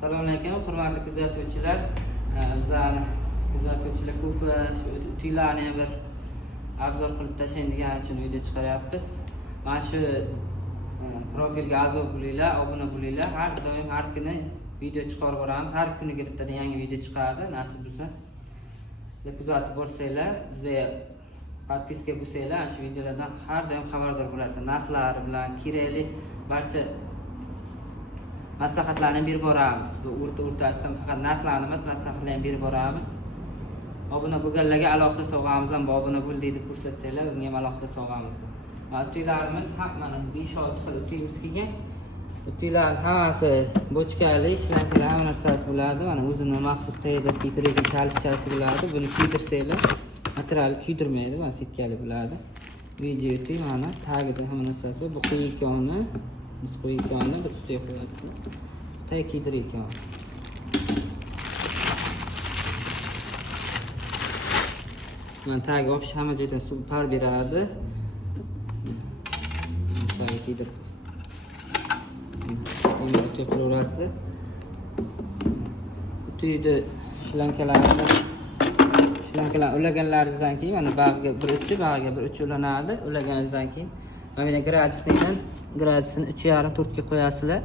Assalomu alaykum, hurmatli kuzatuvchilar. Bizlarni kuzatuvchilar ko'p shu tuylarni ham bir obzor qilib tashlaydigan uchun video chiqaryapmiz. Mana shu profilga a'zo bo'linglar, obuna bo'linglar. Har doim har kuni video chiqarib boramiz. Har kuniga bittadan yangi video chiqadi. Nasib bo'lsa, siz kuzatib borsanglar, bizga podpiska bo'lsanglar, shu videolardan har doim xabardor bo'lasiz. Narxlari bilan, kerakli barcha maslahatlarni berib boramiz. Bu o'rtasidan faqat narxlarni emas, maslahatlarni berib boramiz. Obuna bo'lganlarga alohida sovg'amiz ham bor. Obuna bo'l deb ko'rsatsanglar, unga ham alohida sovg'amiz bor. Mana tuylarimiz mana 5-6 xil tuyimiz kelgan. Bu tuylar hammasi bochkali, ishlangan hamma narsasi bo'ladi. Mana o'zini maxsus tayyorlab keltirgan kalishchasi bo'ladi. Buni kiydirsanglar, material kiydirmaydi, mana setkali bo'ladi. Video tuy mana tagida hamma narsasi bor. Bu qo'yikoni biz qo'yikonni bir ustiga qo'yasiz. Tay kiydirgan. Mana tagi opish hamma joydan suv par beradi. Tay kiydirib. Endi o'tib qilaverasizlar. Tuyni shlankalar ulaganlaringizdan keyin mana bag'ga bir uchi ulanadi. Ulaganingizdan keyin mana gradusini 3,5-4 ga qo'yasizlar.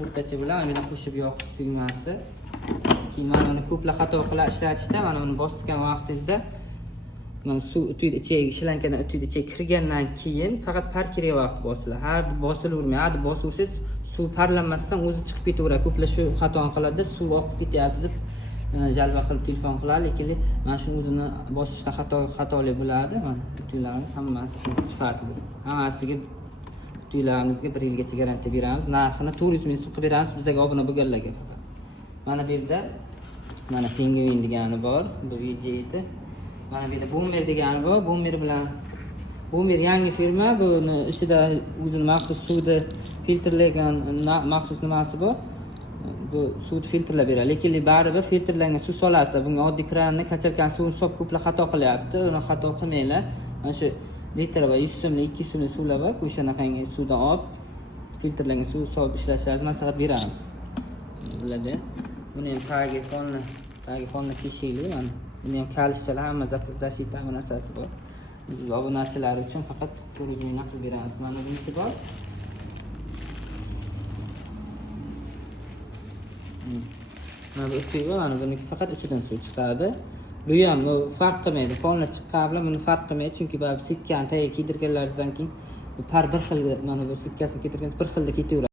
O'rtacha bilan mana qo'shib yoqish tugmasi. Keyin mana uni ko'plar xato qilib ishlatishda, mana uni bosgan vaqtingizda mana suv tuyni ichiga shlankadan tuyni ichiga kirgandan keyin faqat par kerak vaqt bosiladi. Har bosilavermaydi. Bosilsangiz suv parlanmasdan o'zi chiqib ketaveradi. Ko'plar shu xatoni qiladi, suv oqib ketyapti deb jalba qilib telefon qiladi, lekin mana shu o'zini bosishda xatolik bo'ladi. Mana tuylarimiz hammasi sifatli. Hammasiga tuylarimizga 1 yilgacha garantiya beramiz. Narxini 400 ming so'm qilib beramiz bizga obuna bo'lganlarga faqat. Mana bu yerda mana Penguin degani bor, bu VJ-di. Mana bu yerda Boomer degani bor. Boomer yangi firma, buni ichida o'zini maxsus suvni filtrlagan maxsus nimasi bor. Bu suvni filtrlab beradi, lekin baribir filtrlangan suv solasizlar. Bunga oddiy kranni, kachalkani suvni solib ko'plar xato qilyapti. Uni xato qilmanglar. Mana shu litr va 100 so'mlik 200 so'mlik suvlar bor. O'shanaqangi suvdan olib filtrlangan suv solib ishlatishlaringizni maslahat beramiz. Biladi. Buni ham tagifonni teshikli mana. Buni ham kalishchalar hamma zashita hamma narsasi bor. Biz obunachilar uchun faqat 400 ming qilib beramiz. Mana bunisi bor. Mana bu ustiga mana buniki faqat uchidan suv chiqadi. Bu ham farq qilmaydi. Fonlar chiqqan bilan buni farq qilmaydi, chunki bu sitkani tagiga kiydirganlaringizdan keyin bu par bir xil, mana bu sitkasini kiydirgansiz bir xilda ketaveradi.